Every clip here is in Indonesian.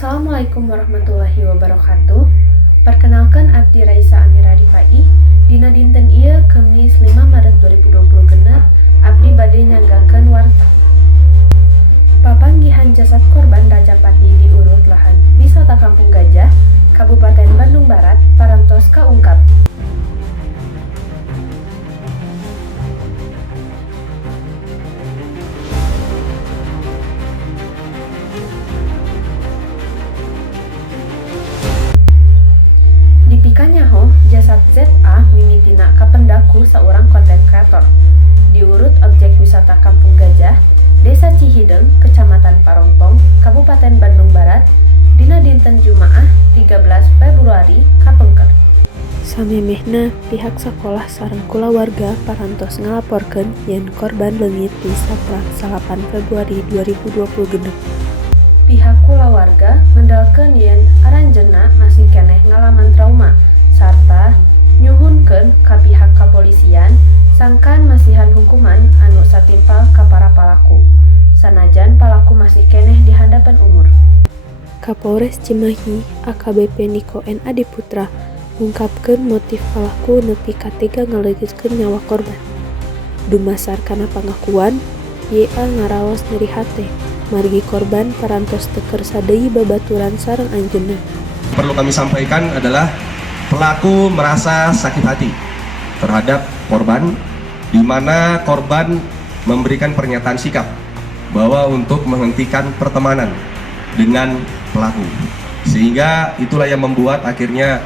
Assalamualaikum warahmatullahi wabarakatuh. Perkenalkan abdi Raisa Amira Rifai. Dina dinten ieu Kemis 5 Maret 2020 genep abdi bade nyanggakeun warta. Papanggihan jasad korban Rajapati di urut lahan wisata Kampung Gajah, Kabupaten Bandung Barat, parantos kaungkap. Dipikanyaho jasad ZA mimitina kapendaku saurang konten kreator. Diurut objek wisata Kampung Gajah, Desa Cihideng, Kecamatan Parongpong, Kabupaten Bandung Barat, dina dinten Jumaah 13 Februari kapengker. Samemehna pihak sekolah sareng kulawarga parantos ngalaporkeun yen korban leungit di saprak 8 Februari 2020 genep. Pihak kulawarga ngendalkeun yen aranjeunna masih keneh ngalaman trauma sarta nyuhunkeun ka pihak kapolisian sangkan masihan hukuman anu satimpal ka para palaku sanajan palaku masih keneh di hadapan umur. Kapolres Cimahi AKBP Niko N. Adiputra ngungkapkeun motif palaku nepi ka tega ngaleungitkeun nyawa korban. Dumasar kana pangakuan, YA ngaraos nyeri hate. Margi korban parantos teker sadeui babaturan sareng anjeunna. Perlu kami sampaikan adalah pelaku merasa sakit hati terhadap korban, di mana korban memberikan pernyataan sikap bahwa untuk menghentikan pertemanan dengan pelaku, sehingga itulah yang membuat akhirnya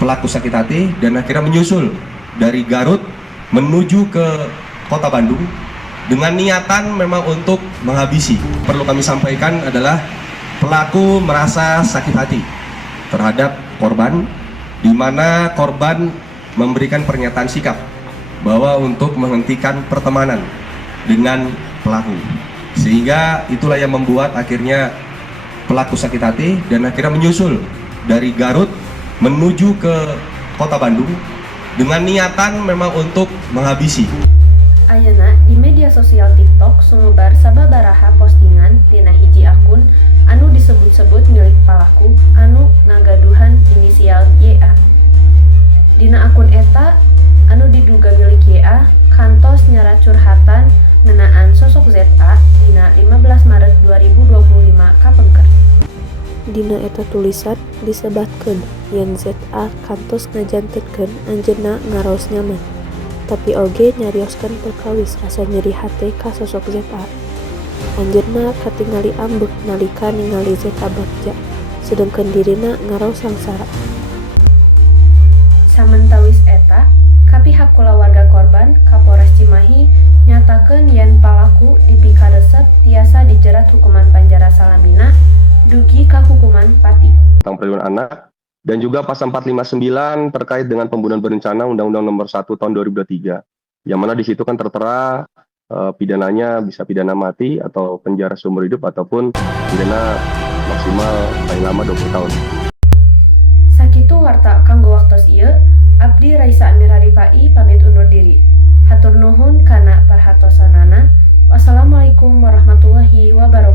pelaku sakit hati dan akhirnya menyusul dari Garut menuju ke kota Bandung dengan niatan memang untuk menghabisi. Perlu kami sampaikan adalah pelaku merasa sakit hati terhadap korban, di mana korban memberikan pernyataan sikap bahwa untuk menghentikan pertemanan dengan pelaku, sehingga itulah yang membuat akhirnya pelaku sakit hati dan akhirnya menyusul dari Garut menuju ke kota Bandung dengan niatan memang untuk menghabisi. Ayeuna di media sosial TikTok sumebar sababaraha postingan tina hiji akun anu disebut-sebut milik palaku anu ngagaduhan inisial YA. Dina akun eta anu diduga milik YA kantos nyerat curhatan ngeunaan sosok ZA dina 15 Maret 2025 kapengker. Dina eta tulisan disebatkeun yen ZA kantos ngajantetkeun anjeunna ngaraos nyaman. Tapi oge nyarioskeun perkawis rasa nyeri hate ka sosok ZA. Anjeunna katingali ambek nalika ningali ZA bagja, sedengkeun dirina ngaraos sangsara. Samentawis eta, ka pihak kulawarga korban, Kapolres Cimahi nyatakeun yen palaku dipikaresep tiasa dijerat hukuman penjara salamina dugi ka hukuman pati. Tentang perlindungan anak dan juga pasal 459 terkait dengan pembunuhan berencana Undang-Undang Nomor 1 Tahun 2023, yang mana di situ kan tertera pidananya bisa pidana mati atau penjara seumur hidup ataupun pidana maksimal paling lama 20 tahun. Sakitu warta kanggo waktos ieu, abdi Raisa Amira Rifai pamit undur diri. Hatur nuhun kana parhatosanana. Wassalamualaikum warahmatullahi wabarakatuh.